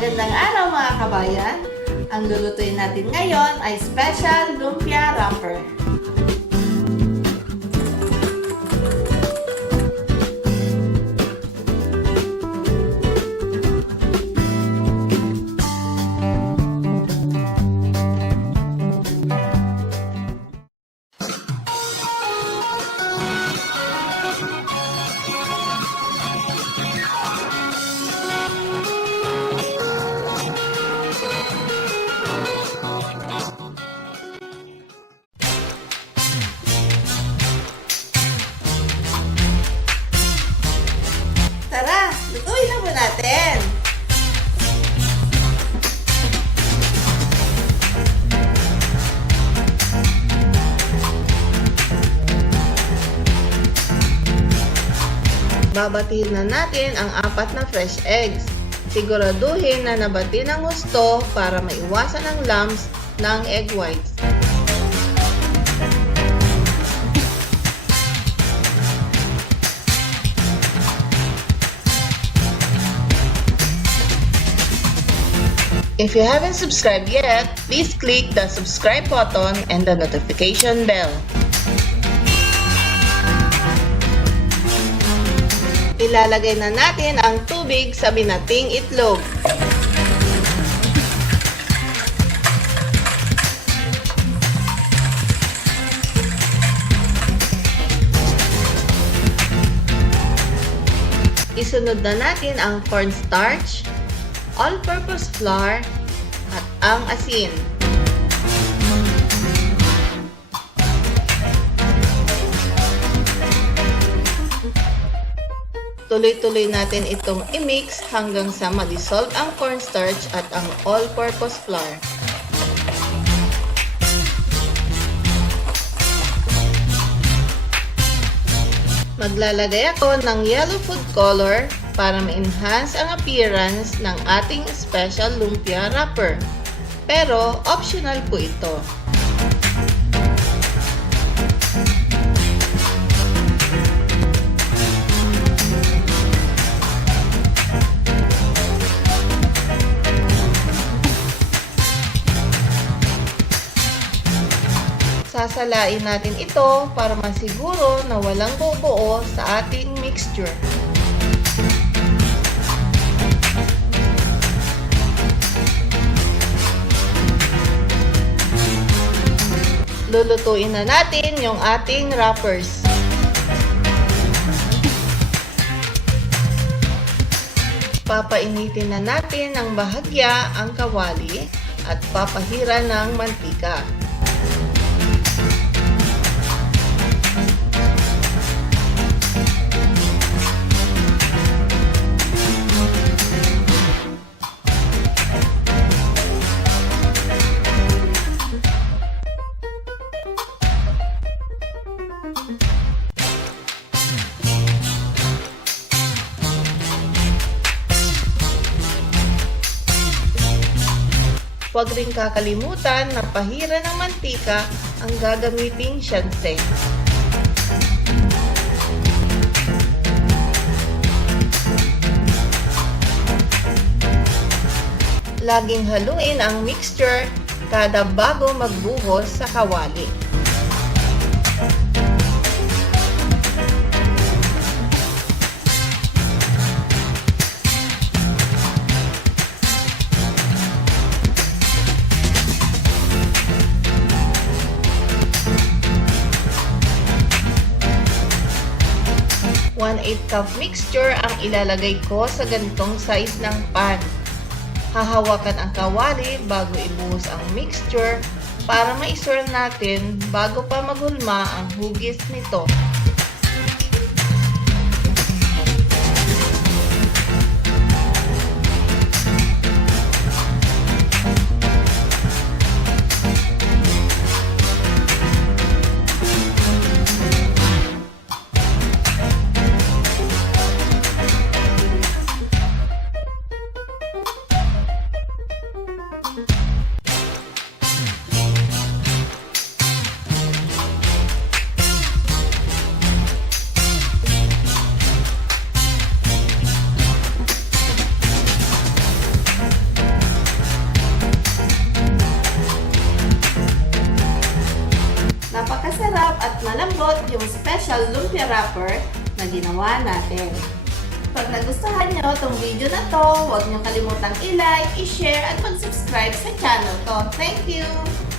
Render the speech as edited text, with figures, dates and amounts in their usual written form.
Magandang araw mga kabayan! Ang lulutuin natin ngayon ay Special Lumpia Wrapper. Tara, lutuin na po natin! Babatiin na natin ang 4 na fresh eggs. Siguraduhin na nabati ng husto para maiwasan ang lumps ng egg whites. If you haven't subscribed yet, please click the subscribe button and the notification bell. Ilalagay na natin ang tubig sa binating itlog. Isunod na natin ang cornstarch, all-purpose flour, at ang asin. Tuloy-tuloy natin itong i-mix hanggang sa ma-dissolve ang cornstarch at ang all-purpose flour. Maglalagay ako ng yellow food color para ma-enhance ang appearance ng ating special lumpia wrapper. Pero optional po ito. Sasalain natin ito para masiguro na walang bubuo sa ating mixture. Lulutuin na natin yung ating wrappers. Papainitin na natin ng bahagya ang kawali at papahira ng mantika. Huwag rin kakalimutan na pahira ng mantika ang gagamiting syanse. Laging haluin ang mixture kada bago magbuhos sa kawali. ⅛ cup mixture ang ilalagay ko sa ganitong size ng pan. Hahawakan ang kawali bago ibuhos ang mixture para ma-stir natin bago pa maghulma ang hugis nito. malambot yung special lumpia wrapper na ginawa natin. Pag nagustuhan nyo itong video na to, huwag nyo kalimutang i-like, i-share at mag-subscribe sa channel ko. Thank you!